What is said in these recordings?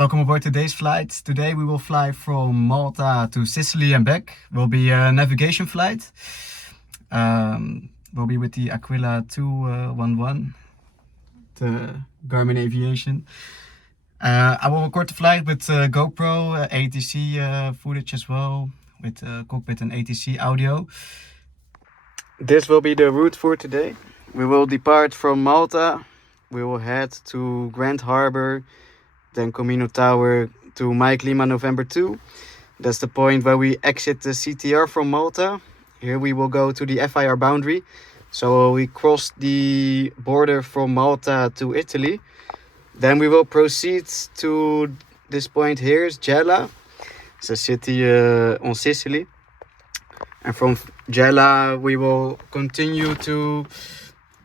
Welcome aboard today's flight. Today we will fly from Malta to Sicily and back. Will be a navigation flight. We'll be with the Aquila A211, the Garmin Aviation. I will record the flight with GoPro, ATC footage as well, with Cockpit and ATC audio. This will be the route for today. We will depart from Malta. We will head to Grand Harbor, then Comino Tower to Mike Lima November 2. That's the point where we exit the CTR from Malta. Here we will go to the FIR boundary. So we cross the border from Malta to Italy. Then we will proceed to this point here, is Gela. It's a city on Sicily. And from Gela we will continue to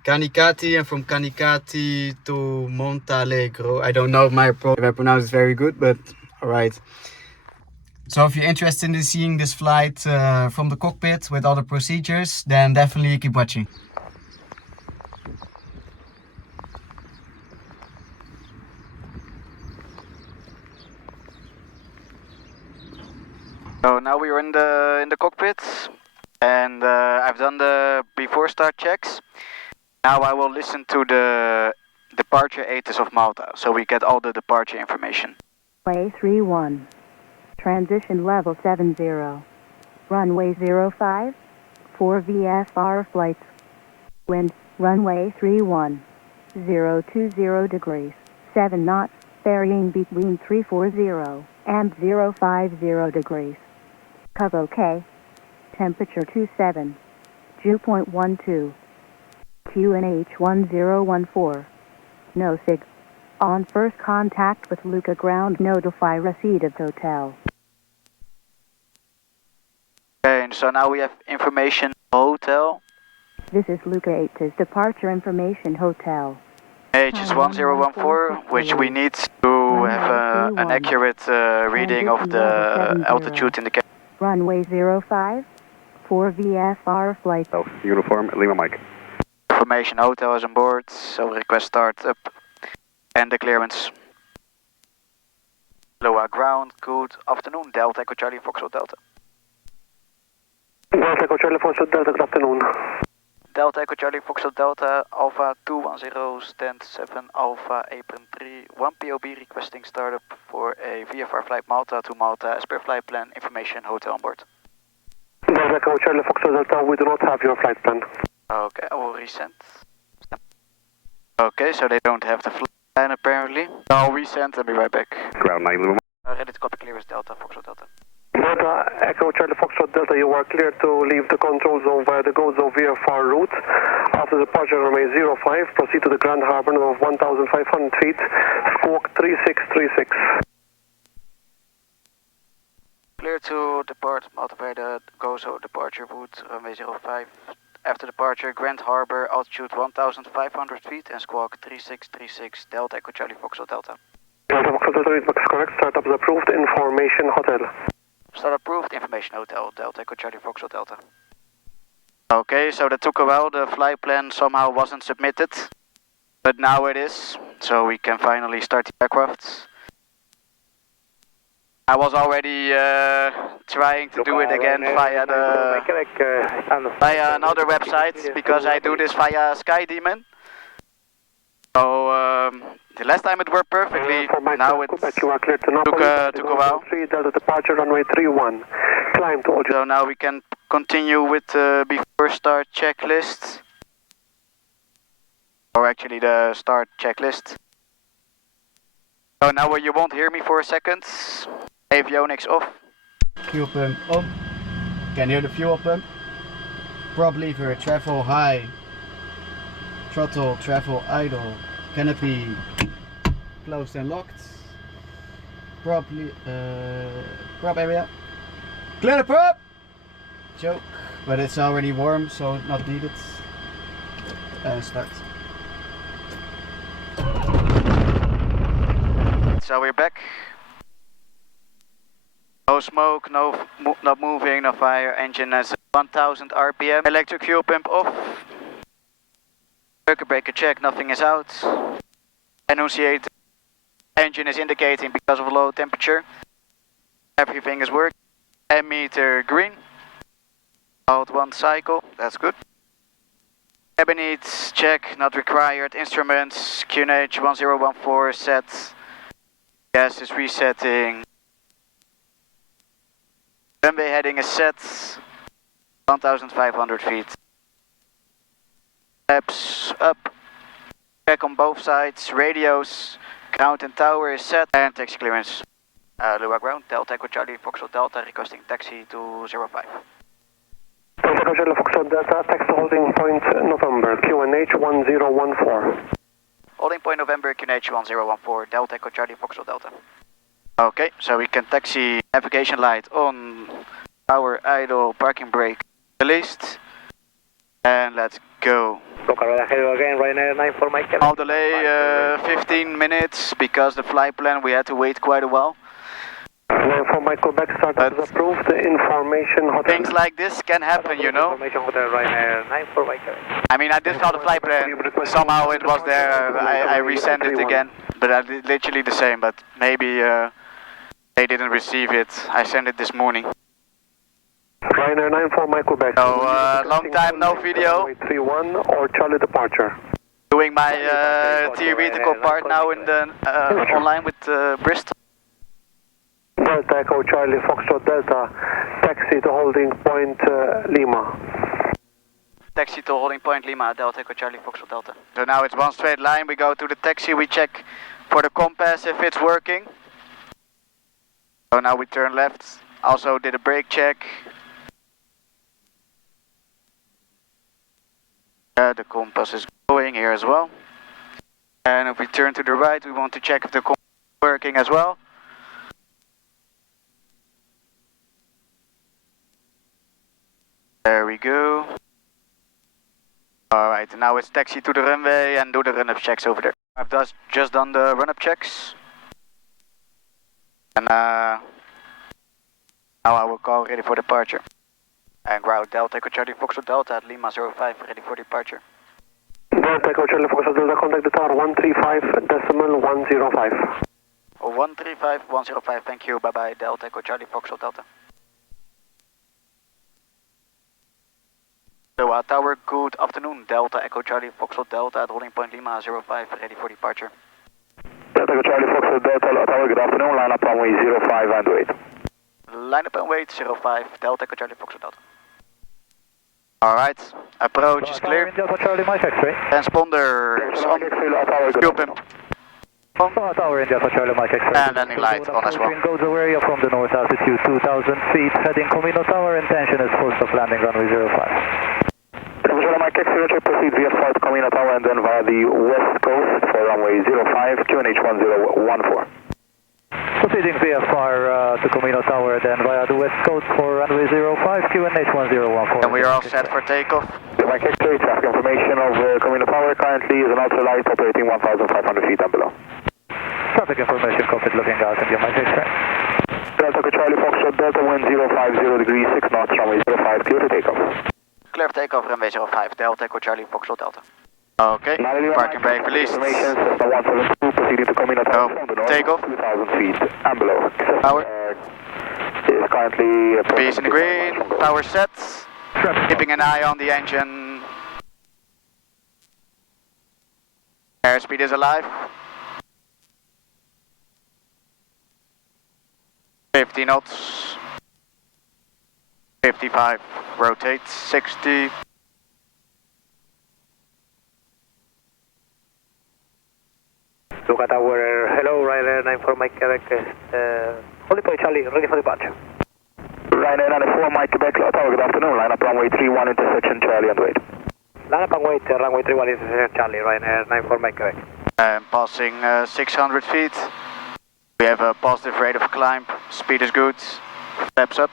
Canicati, and from Canicati to Montalegro. I don't know if I pronounced it very good, but alright. So if you're interested in seeing this flight from the cockpit with all the procedures, then definitely keep watching. So now we are in the cockpit, and I've done the before start checks. Now I will listen to the departure ATC of Malta, so we get all the departure information. Runway 31, transition level 70, runway 05, 4 VFR flights, wind, runway 31, 020 degrees, 7 knots, varying between 340 and 050 degrees. Cov OK, temperature 27, dew point 12. QNH 1014. No sig. On first contact with Luca ground, notify receipt of hotel. Okay, so now we have information hotel. This is Luca 8's departure information hotel. H is 1014, which we need to have an accurate reading of the altitude in the cabin. Runway 05, 4 VFR flight. Oh, uniform, Lima Mike. Information hotel is on board, so request start up and the clearance. Lower ground, good afternoon, Delta Echo Charlie Foxtrot Delta. Delta Echo Charlie Foxtrot Delta, good afternoon. Delta Echo Charlie Foxtrot Delta, Alpha 210, stand 7, Alpha Apron 3, 1 POB requesting startup for a VFR flight Malta to Malta as per flight plan, information hotel on board. Delta Echo Charlie Foxtrot Delta, we do not have your flight plan. Okay, I will resend. Okay, so they don't have the flight plan apparently. I'll resend and be right back. Ground 9 Lima. Ready to copy, clearance Delta, Foxtrot Delta. Delta Echo Charlie Foxtrot Delta, you are clear to leave the control zone via the go zone VFR route. After departure runway 05, proceed to the Grand Harbor of 1,500 feet, squawk 3636. Clear to depart Malta via the go zone departure route, runway 05. After departure, Grand Harbor, altitude 1,500 feet and squawk 3636, Delta Echo Charlie Foxtrot Delta. Delta Foxtrot Delta, readback is correct, startup is approved, information hotel. Start approved, information hotel, Delta Echo Charlie Foxtrot Delta. Okay, so that took a while, the flight plan somehow wasn't submitted, but now it is, so we can finally start the aircraft. I was already trying to do it again via another website, because I do this via SkyDemon. So the last time it worked perfectly, now it took a while. Delta departure runway 31, climb to so now we can continue with the before start checklist, or actually the start checklist. So now you won't hear me for a second. Avionics off. Fuel pump on. Can hear the fuel pump. Prop lever, travel high. Throttle, travel idle. Canopy closed and locked. Prop area. Clear the prop! Choke, but it's already warm, so not needed. Start. So we're back. No smoke, not moving, no fire, engine has 1000 RPM. Electric fuel pump off. Circuit breaker check, nothing is out. Enunciate Engine is indicating because of low temperature. Everything is working. Ammeter green. About 1 cycle, that's good. Cabin needs check, not required. Instruments, QNH 1014 set. Gas is resetting. Runway heading is set. 1,500 feet. Flaps up. Check on both sides. Radios, ground and tower is set. And taxi clearance. Lua ground, Delta Echo Charlie Foxtrot Delta requesting taxi to 05. Delta Echo Charlie Foxtrot Delta, taxi holding point November, QNH 1014. Holding point November, QNH 1014, Delta Echo Charlie Foxtrot Delta. Okay, so we can taxi, navigation light on, power idle, parking brake released, and let's go. Again, Ryanair 94 Mike. Small delay, 15 minutes, because the flight plan we had to wait quite a while. 94 Mike, Quebec startup is approved, information hotel. Things like this can happen, you know. Information hotel, Ryanair 94 Mike. I mean, I did saw the flight plan, somehow it was there, I resent it again, but I did literally the same, but maybe they didn't receive it. I sent it this morning. Ryanair 94 Mike, Quebec. So, long time no video. 31 or Charlie departure. Doing my theoretical part now in the online with Bristol. Delta Echo Charlie Foxtrot Delta, taxi to holding point Lima. Taxi to holding point Lima, Delta Echo Charlie Foxtrot Delta. So now it's one straight line, we go to the taxi, we check for the compass if it's working. So now we turn left, also did a brake check. The compass is going here as well. And if we turn to the right, we want to check if the compass is working as well. There we go. Alright, now it's taxi to the runway and do the run-up checks over there. I've just done the run-up checks. And now I will call ready for departure. And ground Delta Echo Charlie Foxtrot Delta at Lima 05, ready for departure. Delta Echo Charlie Foxtrot Delta, contact the tower 135.105. 135.105, thank you, bye bye, Delta Echo Charlie Foxtrot Delta. So tower, good afternoon, Delta Echo Charlie Foxtrot Delta at holding point Lima 05, ready for departure. Delta Echo Charlie Foxtrot Delta, tower, good afternoon, line up runway 05 and wait. Line up and wait, 05, Delta Echo Charlie Foxtrot Delta. Alright, approach is clear. Transponders on, fuel pump. Tower India for Charlie Mike X-ray. And landing light on as well. Goes area from the north altitude 2,000 feet, heading Comino Tower, intention is full stop landing runway 05. Charlie Mike X-ray, proceed via South Comino Tower and then via the west coast for runway 05, QNH 1014. Proceeding via FIR to Comino Tower, then via the west coast for runway 05, QNH 1014. And we are all set for takeoff. Mike X-ray, traffic information of Comino Tower currently is an ultralight operating 1,500 feet and below. Traffic information, Cockpit looking out at your Mike X-ray. Delta Echo Charlie Foxtrot Delta, wind 050 degrees, 6 knots, runway 05, clear to takeoff. Clear for takeoff, runway 05, Delta Echo Charlie Foxtrot Delta. Okay, parking brake released. Information, Cessna 172, proceeding to Comino Tower from the north, takeoff. 2,000 feet and below. Power. Is currently... Piece in the green, power set. Keeping an eye on the engine. Airspeed is alive. 50 knots. 55, rotate, 60. Luca Tower, hello, Ryanair 94 Mike Quebec, holding point Charlie, ready for departure. Ryanair 94 Mike Quebec, Tower, good afternoon, line up runway 31, intersection Charlie and wait. Line up and wait, runway 31, intersection Charlie, Ryanair 94 Mike Quebec. Passing 600 feet. We have a positive rate of climb, speed is good, flaps up.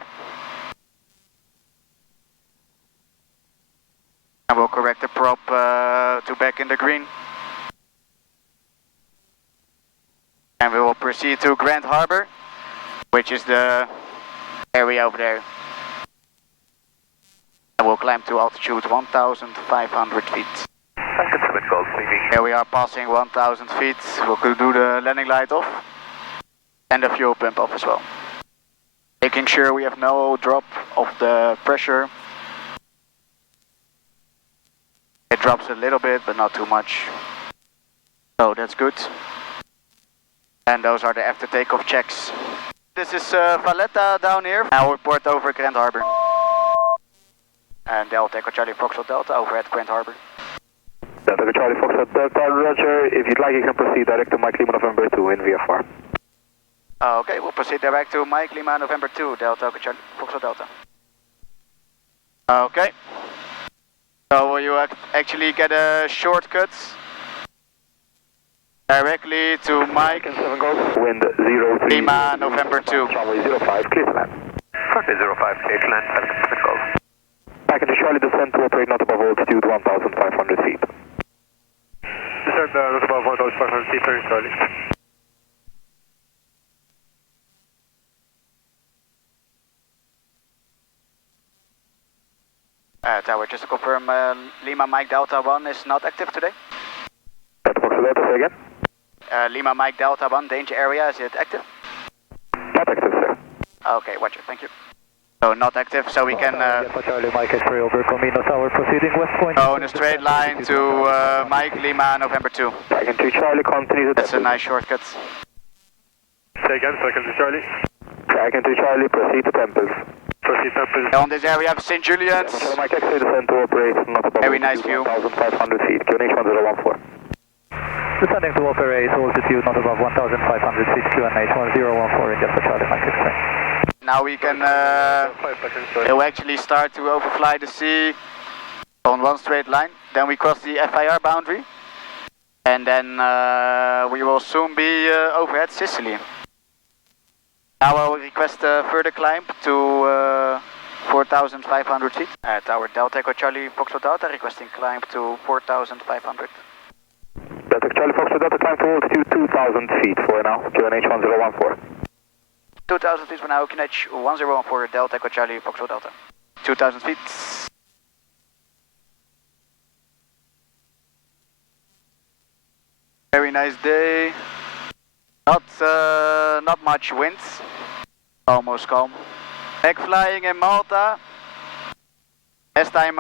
And we'll correct the prop to back in the green. And we will proceed to Grand Harbor, which is the area over there. And we'll climb to altitude 1,500 feet. Here we are passing 1000 feet. We could do the landing light off and the fuel pump off as well. Making sure we have no drop of the pressure. It drops a little bit, but not too much. So that's good. And those are the after takeoff checks. This is Valletta down here. Now we report over Grand Harbor. And Delta Echo Charlie Foxtrot Delta over at Grand Harbor. Delta Echo Charlie Foxtrot Delta, roger. If you'd like, you can proceed direct to Mike Lima November 2 in VFR. Okay, we'll proceed direct to Mike Lima November 2, Delta Echo Charlie Foxtrot Delta. Okay. So you actually get a shortcut directly to Mike Wind 03 Lima November 2. Runway 05, clear to land. Runway 05, clear to land, 7 Golf. Back into Charlie, descend to operate not above altitude 1,500 feet. Descend not above 1,500 feet, turn Charlie. Tower, just to confirm, Lima Mike Delta 1 is not active today? Delta Foxtrot Delta, say again? Lima Mike Delta 1, danger area, is it active? Not active, sir. Okay, watch it, thank you. So not active, so we can Charlie Mike X-ray over Comino Tower, proceeding west point. go in a straight line to Mike Lima November 2. Back into Charlie, continue to That's a nice shortcut. Say again, second to Charlie. Back into Charlie, proceed to Temples. Proceed Temples. On this area of St. Julian's. Charlie Mike X-ray, descend to operate not above Very nice view. 1,500 feet, QNH 1014. Descending to operate, altitude not above 1,500 feet, QNH 1014, Delta Charlie Mike X-ray. Now we can it'll actually start to overfly the sea on one straight line. Then we cross the FIR boundary. And then we will soon be over at Sicily. Now I will request a further climb to 4,500 feet. Tower Delta Echo Charlie Foxtrot Delta requesting climb to 4,500. Delta Charlie Foxtrot Delta, climb to altitude 2,000 feet for now, QNH 1014. 2,000 feet for now, QNH 1014 Delta Echo Charlie Foxtrot Delta. 2,000 feet. Very nice day. Not much wind. Almost calm. Back flying in Malta. Last time,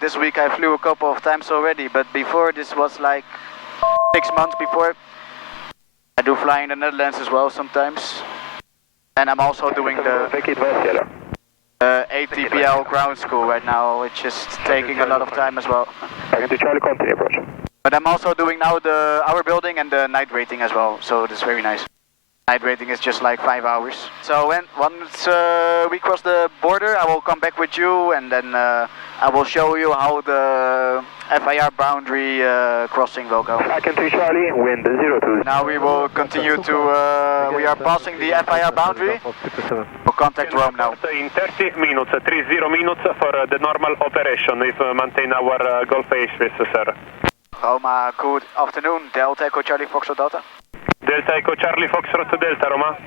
this week I flew a couple of times already, but before this was like 6 months before. I do fly in the Netherlands as well sometimes. And I'm also doing the ATPL ground school right now, which is taking a lot of time as well. Back into Charlie, continue approach. But I'm also doing now the hour building and the night rating as well, so this is very nice. Night rating is just like 5 hours. So once we cross the border, I will come back with you and then I will show you how the FIR boundary crossing will go. Back into Charlie, wind 02. Now we will continue to, we are passing the FIR boundary. We'll contact Rome now. In 30 minutes, 30 minutes for the normal operation if maintain our Gulf airspace, sir. Roma, good afternoon. Delta Echo Charlie Foxtrot Delta. Delta Echo Charlie Foxtrot Delta, Roma.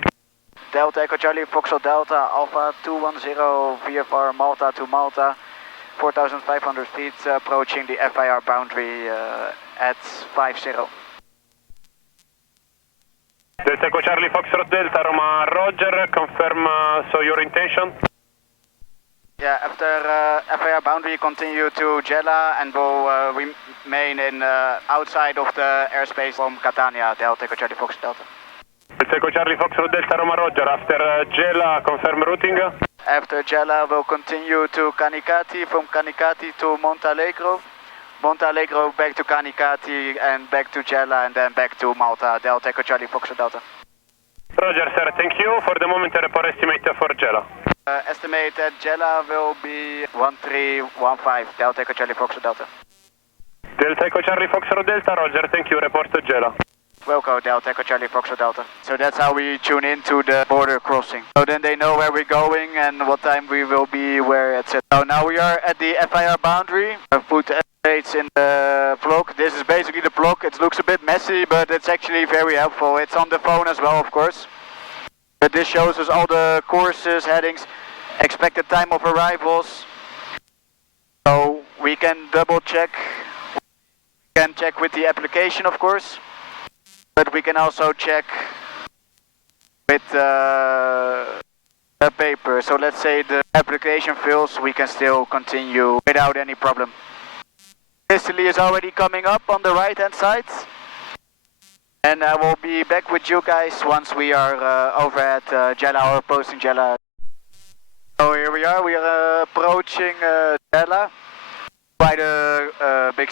Delta Echo Charlie Foxtrot Delta, Alpha 210 VFR Malta to Malta. 4,500 feet approaching the FIR boundary at 50. Delta Echo Charlie Foxtrot Delta, Roma, roger, confirm so your intention? Yeah, after FIR boundary continue to Jella and will remain in outside of the airspace from Catania, Delta Echo Charlie Foxtrot Delta. Delta Echo Charlie Foxtrot Delta, Roma, roger, after Jella, confirm routing? After Jella we'll continue to Canicati, from Canicati to Montalegro. Montalegro back to Canicati and back to Jella and then back to Malta, Delta Echo Charlie Foxtrot Delta. Roger, sir, thank you. For the moment, report estimate for Jella. Estimate that Jella will be 1315, Delta Echo Charlie Foxtrot Delta. Delta Echo Charlie Foxtrot Delta, roger, thank you, report to Jella. Wilco, Delta Echo Charlie Foxtrot Delta. So that's how we tune into the border crossing. So then they know where we're going and what time we will be where, etc. So now we are at the FIR boundary. I've put the estimates in the vlog. This is basically the vlog. It looks a bit messy, but it's actually very helpful. It's on the phone as well, of course. But this shows us all the courses, headings, expected time of arrivals. So we can double check can check with the application, of course, but we can also check with the paper. So let's say the application fails, we can still continue without any problem. Sicily is already coming up on the right hand side, and I will be back with you guys once we are over at Gela or posting Gela. So here we are approaching Gela, quite a big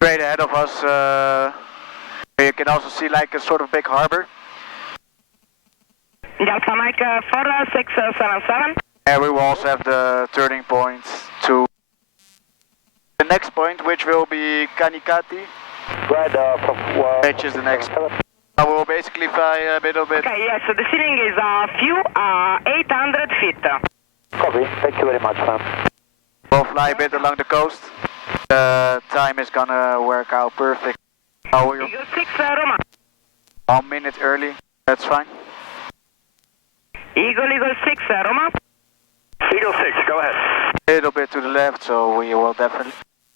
straight ahead of us. You can also see like a sort of big harbor. Delta Mike 4677. And we will also have the turning points to the next point, which will be Kanikati, which is the next. I will basically fly a little bit. Okay, yes, so the ceiling is few 800 feet. Copy, thank you very much, ma'am. We'll fly a bit along the coast. The time is gonna work out perfect. Oh, we're Eagle 6 Roma. 1 minute early, that's fine. Eagle 6 Roma. Eagle 6, go ahead. A little bit to the left, so we will definitely.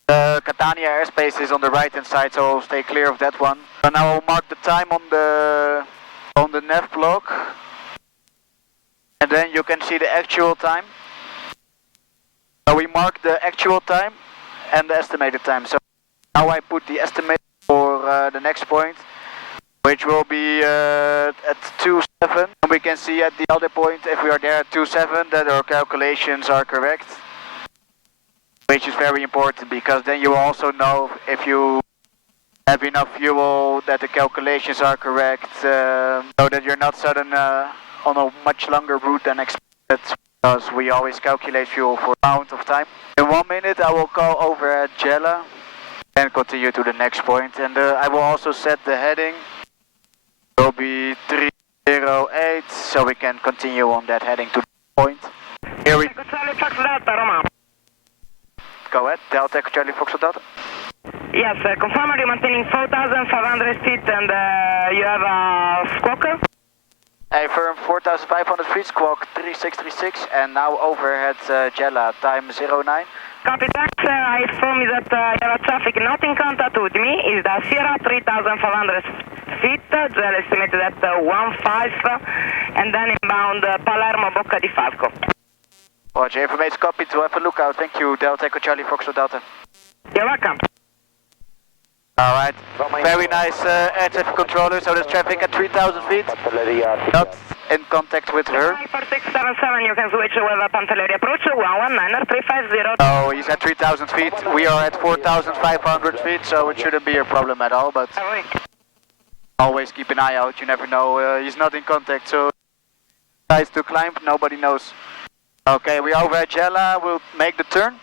Catania airspace is on the right hand side, so stay clear of that one. And I will mark the time on the nav block, and then you can see the actual time. So we mark the actual time and the estimated time. So now I put the estimate for the next point, which will be at 2:07. And we can see at the other point, if we are there at 2:07, that our calculations are correct. Which is very important, because then you also know if you have enough fuel, that the calculations are correct, so that you're not sudden on a much longer route than expected, because we always calculate fuel for amount of time. In 1 minute I will call over at Gela and continue to the next point, and I will also set the heading. It will be 308, so we can continue on that heading to the point. Here we go ahead, Delta Echo Charlie Fox Delta. Yes, confirm you're maintaining 4,500 feet and you have a squawk? I firm 4,500 feet, squawk 3636, and now over at Gela, time 09. Copy, tax. I inform you that your traffic not in contact with me is the Sierra 3,500 feet, Gela estimated at 15, and then inbound Palermo Bocca di Falco. Roger, information copy, to have a lookout. Thank you, Delta Echo Charlie Fox Delta. You're welcome. Alright, very nice air traffic controller, so there's traffic at 3,000 feet. Not in contact with her. 4677, you can switch with Pantelleri approach, 119-350. Oh, he's at 3,000 feet. We are at 4,500 feet, so it shouldn't be a problem at all, but always keep an eye out, you never know. He's not in contact, so size to climb, nobody knows. Okay, we are over at Gela, we'll make the turn.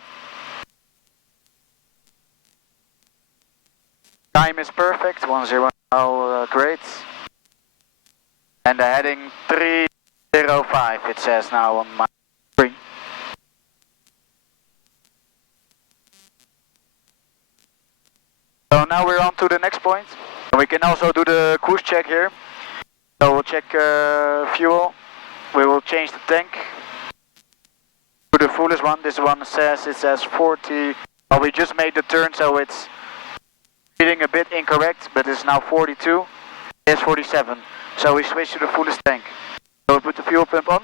Time is perfect, 10 now, great. And the heading 305, it says now on my screen. So now we're on to the next point. We can also do the cruise check here. So we'll check fuel, we will change the tank to the fullest one. This one says, it says 40, well, we just made the turn, so it's reading a bit incorrect, but it's now 42, it's 47. So we switch to the fullest tank. So we put the fuel pump on,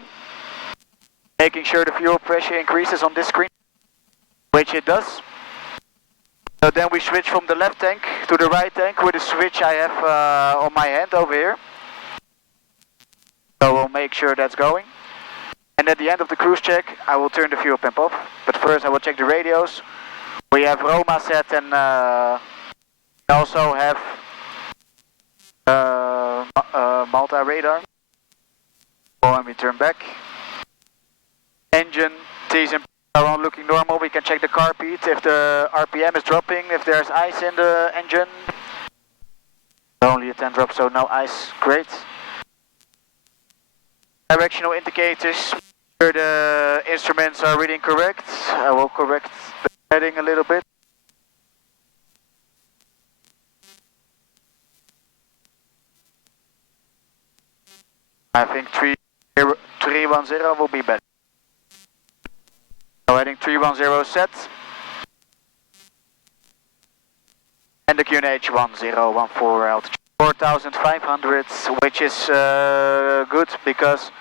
making sure the fuel pressure increases on this screen, which it does. So then we switch from the left tank to the right tank with a switch I have on my hand over here. So we'll make sure that's going. And at the end of the cruise check, I will turn the fuel pump off. But first I will check the radios. We have Roma set, and we also have Malta radar. And we turn back. Engine, T's and P's are all looking normal. We can check the car beat if the RPM is dropping, if there's ice in the engine. Only a 10 drop, so no ice, great. Directional indicators, sure the instruments are reading correct. I will correct the heading a little bit. I think 310 will be better. So heading 310 set. And the QNH 1014 altitude 4,500, which is good because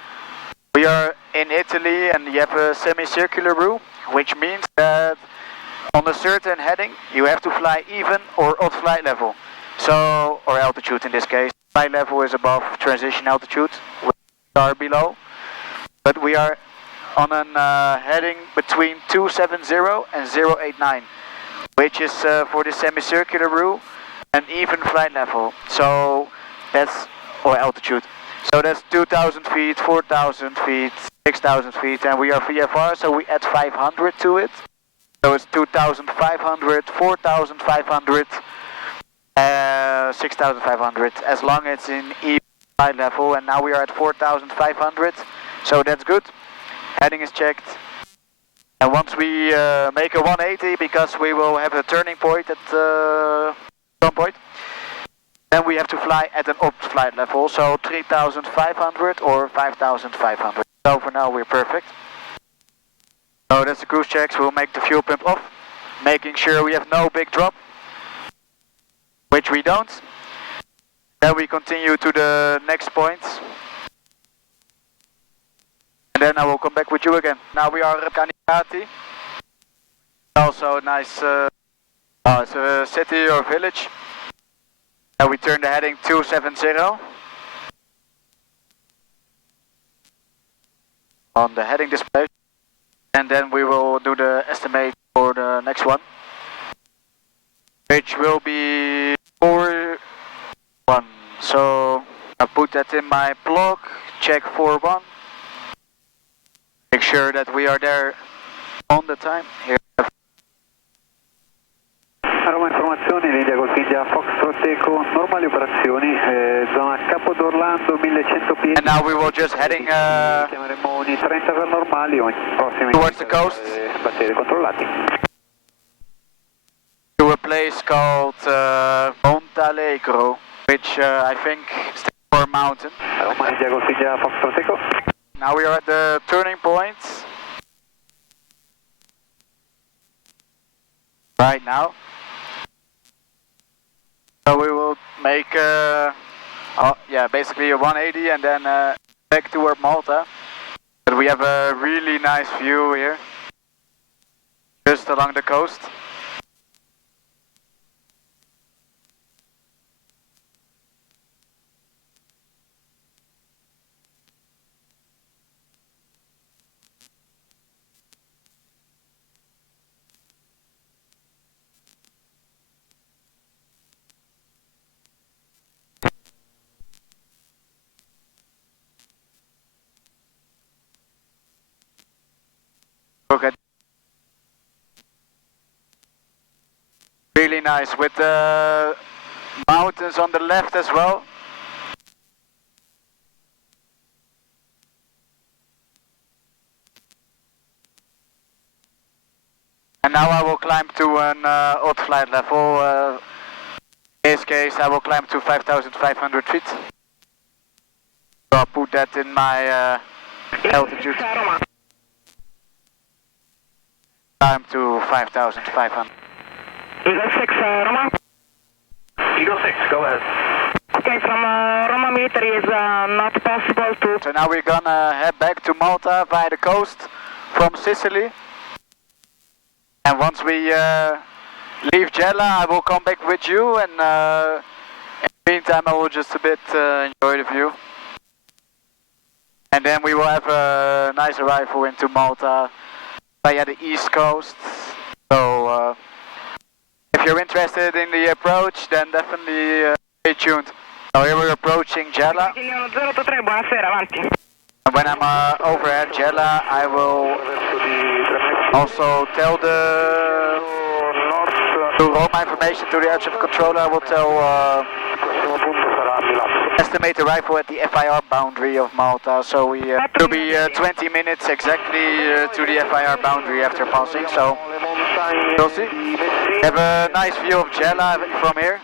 we are in Italy and you have a semicircular route, which means that on a certain heading you have to fly even or odd flight level. So, or altitude in this case. Flight level is above transition altitude, we are below. But we are on a heading between 270 and 089, which is for the semicircular route an even flight level. So that's, or altitude. So that's 2,000 feet, 4,000 feet, 6,000 feet, and we are VFR, so we add 500 to it. So it's 2,500, 4,500, 6,500, as long as it's in even flight level, and now we are at 4,500, so that's good. Heading is checked. And once we make a 180, because we will have a turning point at some point, then we have to fly at an odd flight level, so 3,500 or 5,500. So for now we're perfect. So that's the cruise checks. We'll make the fuel pump off, making sure we have no big drop, which we don't. Then we continue to the next point. And then I will come back with you again. Now we are at Canicati. Also nice, it's a city or village. And we turn the heading 270. On the heading display. And then we will do the estimate for the next one. Which will be 4-1. So I put that in my blog, check 4-1. Make sure that we are there on the time. Here. Roma informazioni, linea Golf India Foxtrot Eco, normali operazioni, zona Capo d'Orlando 1100 piedi. And now we will just heading chiameremo di 30 per normali, towards the coast. Battere controllati. To a place called Malta Italy, which I think stands for mountain. Roma India Golf India Foxtrot Eco. Now we are at the turning point. Right now. So we will make basically a 180 and then back toward Malta. But we have a really nice view here, just along the coast. Look at really nice with the mountains on the left as well. And now I will climb to an odd flight level. In this case I will climb to 5,500 feet. So I'll put that in my altitude. Climb to 5,500. Eagle 6, Roma. Eagle 6, go ahead. Okay, from Roma military is not possible to... So now we're gonna head back to Malta via the coast from Sicily. And once we leave Gela, I will come back with you, and in the meantime I will just a bit enjoy the view. And then we will have a nice arrival into Malta via the east coast. So if you're interested in the approach, then definitely stay tuned. So here we're approaching Gela. And when I'm overhead Gela, I will also tell to roll my information to the air traffic controller. I will tell estimate arrival at the FIR boundary of Malta. So we will be 20 minutes exactly to the FIR boundary after passing. So we'll see. Have a nice view of Gela from here.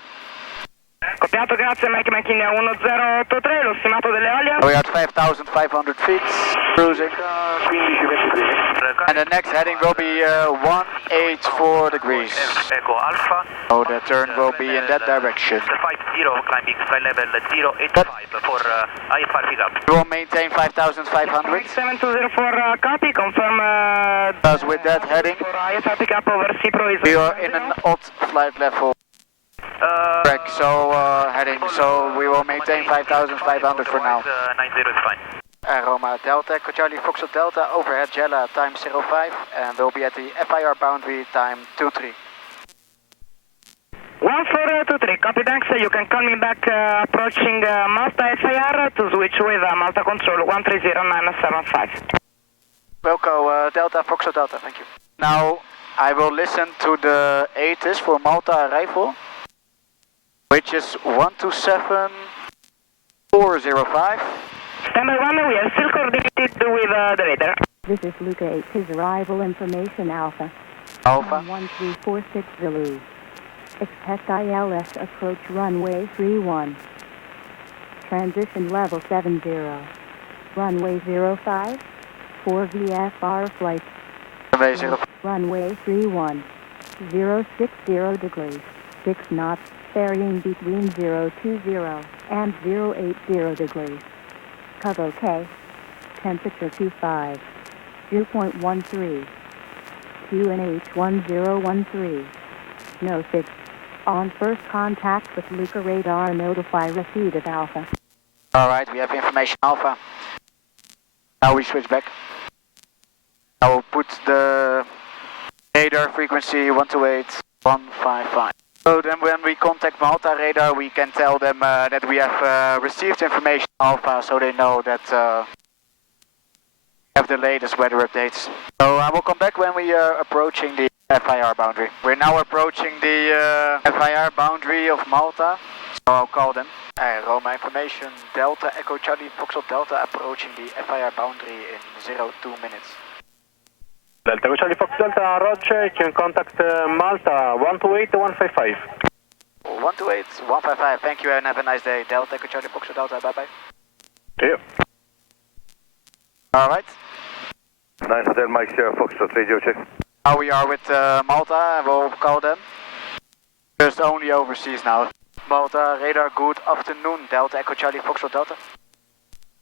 Copiato, grazie, Mike India 1083, lo stimato delle olie? We are at 5,500 feet, cruising. And the next heading will be 184 degrees. Echo Alpha. So the turn will be in that direction. 50 climbing sky level 085 for IFR pickup. We will maintain 5,500. 7204, copy, confirm Because with that heading, for IFR pickup over Cipro is we are in an odd flight level track, so heading, so we will maintain 5,500 for now. 90 is fine. Roma Delta, Echo Charlie Foxtrot Delta, overhead Jella time 05, and we'll be at the FIR boundary time 23. 1423, copy, thanks. You can call me back approaching Malta FIR to switch with Malta Control 130975. Wilco Delta, Foxtrot Delta, thank you. Now I will listen to the ATC for Malta arrival, which is 127405. Standby 1, we are still coordinated with the radar. This is Luca 8, his arrival information Alpha. Alpha. 1346 Zulu. Expect ILS approach runway 31. Transition level 70. Runway 05. 4 VFR flight. Runway 05. Runway 31. 060 degrees. 6 knots. Varying between 020 and 080 degrees. Cover OK. Temperature 25. Dew point 13. QNH 1013. No 6. On first contact with Luca radar, notify receipt of Alpha. Alright, we have information Alpha. Now we switch back. I will put the radar frequency 128.155. So then when we contact Malta radar, we can tell them that we have received information Alpha, so they know that have the latest weather updates. So I will come back when we are approaching the FIR boundary. We're now approaching the FIR boundary of Malta, so I'll call them. Roma information, Delta Echo Charlie Foxtrot Delta approaching the FIR boundary in 02 minutes. Delta Echo Charlie Fox Delta, Roger, you can contact Malta 128155. 128.155, thank you and have a nice day. Delta Echo Charlie Foxtrot Delta, bye bye. See you. Alright. 9 Hotel Mike Sierra Foxtrot, radio check. Now we are with Malta and we'll call them. Just only overseas now. Malta radar, good afternoon. Delta Echo Charlie Foxtrot Delta.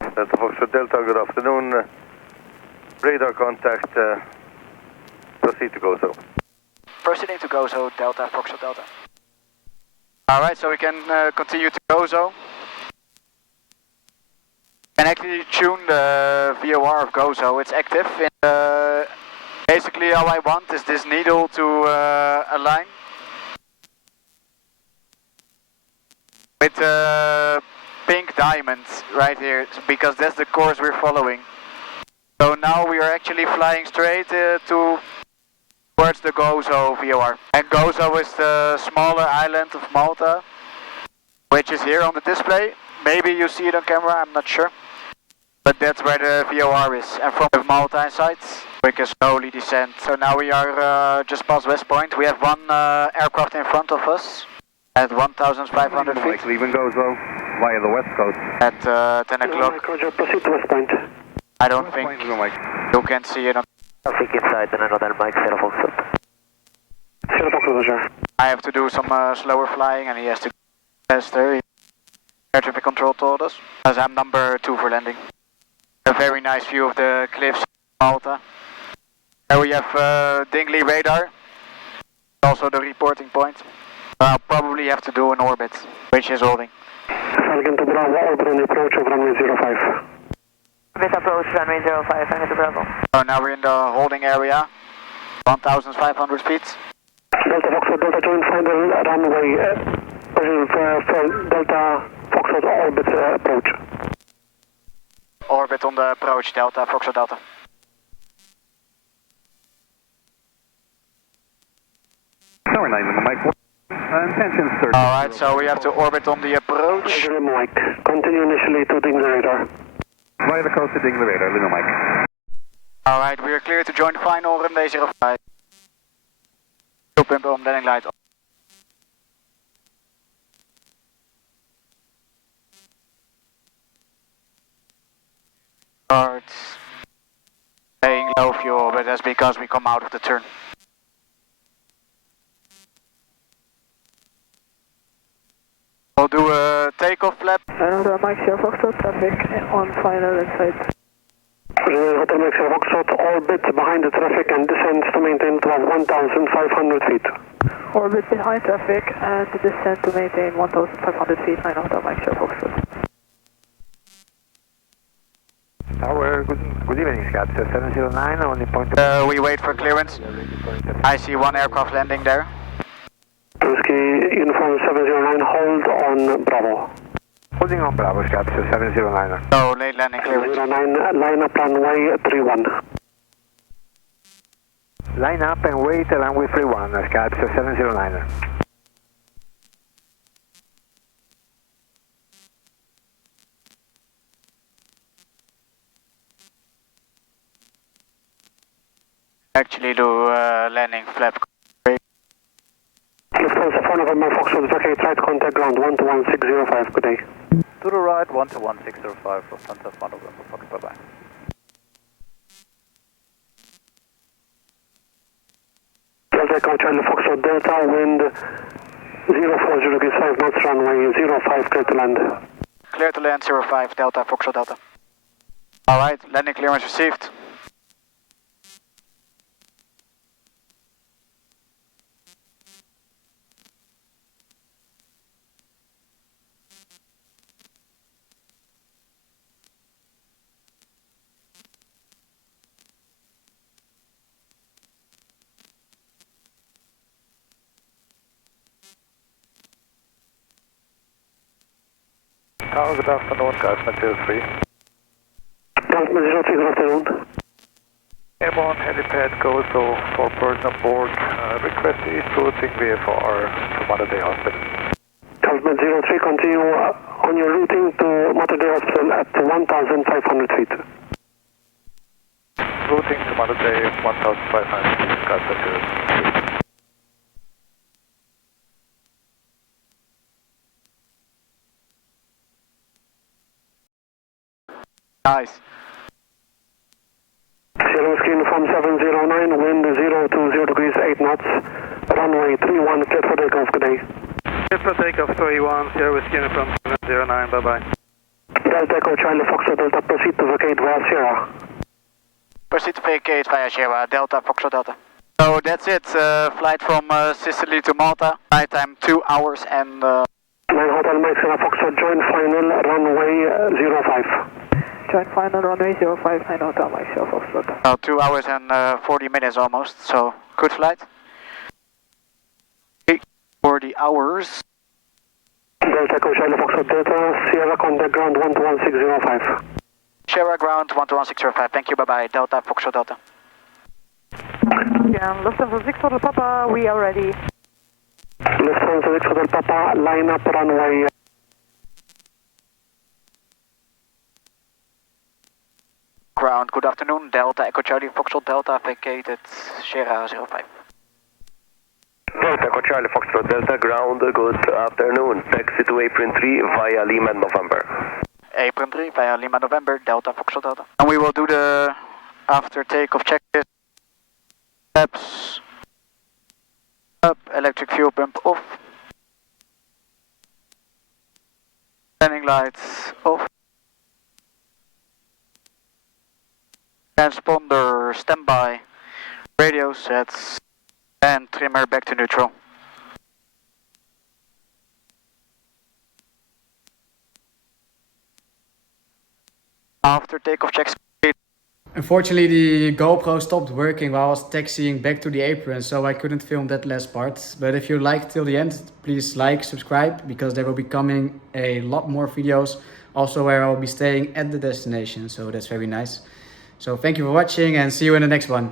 Delta Foxtrot Delta, good afternoon. Radar contact, proceed to Gozo. Proceeding to Gozo, Delta Foxtrot Delta. Alright, so we can continue to Gozo. And actually tune the VOR of Gozo, it's active. Basically all I want is this needle to align with the pink diamond right here, because that's the course we're following. So now we are actually flying straight towards the Gozo VOR. And Gozo is the smaller island of Malta, which is here on the display. Maybe you see it on camera, I'm not sure. But that's where the VOR is. And from Malta in sight, we can slowly descend. So now we are just past West Point. We have one aircraft in front of us at 1,500 feet. Leaving Gozo via the west coast. At 10 o'clock. Roger, proceed to West Point. I don't think you can see it on. I think inside and another Mike Sierra Foxtrot. Sierra Foxtrot, Roger. I have to do some slower flying and he has to go faster. Air traffic control told us, as I'm number 2 for landing. A very nice view of the cliffs of Malta. There we have Dingley radar, also the reporting point. I'll probably have to do an orbit, which is holding. Sergeant Bravo, orbit on the approach of runway 05. This approach runway 05, Sergeant Bravo. So now we're in the holding area, 1,500 feet. Delta Foxtrot, Delta join final runway, for Delta Foxtrot orbit approach. Orbit on the approach, Delta, Foxtrot Delta. Tower 9, Mike 1. Intention 30. Alright, so we have to orbit on the approach. Lima Mike, continue initially to ding the radar. Via the coast to ding the radar, Lima Mike. Alright, we are clear to join the final runway 05. Fuel pump on, landing light on. Start staying low fuel, but that's because we come out of the turn. We'll do a takeoff flap. Hotel Mike Sierra Foxtrot, traffic on final inside. Hotel Mike Sierra Foxtrot, orbit behind the traffic and descends to maintain to 1,500 feet. Orbit behind traffic and descend to maintain 1,500 feet, 9 Hotel Mike Sierra Foxtrot. Tower, good evening, Scott. 709, only point. We wait for clearance. I see one aircraft landing there. Whiskey Uniform 709, hold on Bravo. Holding on Bravo, Scott. 709. So late landing clearance. 09, line up runway 31. Line up and wait runway 31, Scott. 709. Actually do landing flap. Lufthansa 4 November Foxtrot, vacate right contact ground 121-605, good day. To the right, 121-605, Lufthansa 4 November Fox, bye-bye. Delta Echo Charlie Foxtrot Delta, wind 040 degrees 5 knots, runway 05, clear to land. Clear to land 05, Delta, Foxtrot Delta. Alright, landing clearance received. Tower, good afternoon, Guardsman 03. Guardsman 03, good afternoon. Airborne helipad goes so for person aboard. Request east routing VFR to Malta Italy Hospital. Guardsman 03, continue on your routing to Malta Italy Hospital at 1,500 feet. Routing to Malta Italy 1,500 feet, Guardsman 03. Nice. Sierra Whiskey Uniform 709, wind 020 degrees 8 knots, runway 31, clear for takeoff, good day. Clear for takeoff 31, Sierra Whiskey Uniform 709, bye-bye. Delta Echo Charlie Foxtrot Delta, proceed to vacate via Sierra. Proceed to vacate via Sierra, Delta, Foxtrot Delta. So that's it, flight from Sicily to Malta, flight time 2 hours and... 9 Hotel Mike Sierra Foxtrot, join final, runway 05. Join final, runway 05, 9 Hotel Mike Sierra Foxtrot. 2 hours and 40 minutes almost, so good flight. 40 hours. Delta Echo Charlie Foxtrot Delta, Sierra contact ground 121-605. Sierra ground 121-605, thank you, bye-bye, Delta, Foxtrot Delta. Yeah, Lufthansa 6 Hotel Papa, we are ready. Lufthansa 6 Hotel Papa, line up runway. Ground, good afternoon, Delta, Echo Charlie, Foxtrot Delta, vacated Sierra 05. Delta Echo Charlie Foxtrot Delta, ground, good afternoon. Taxi to apron 3 via Lima November. Apron 3 via Lima November, Delta, Foxtrot Delta. And we will do the after takeoff checklist. Steps up, electric fuel pump off. Landing lights off. Transponder standby, radio sets, and trimmer back to neutral. After takeoff checks. Unfortunately, the GoPro stopped working while I was taxiing back to the apron, so I couldn't film that last part. But if you liked till the end, please like, subscribe, because there will be coming a lot more videos, also where I will be staying at the destination, so that's very nice. So thank you for watching and see you in the next one.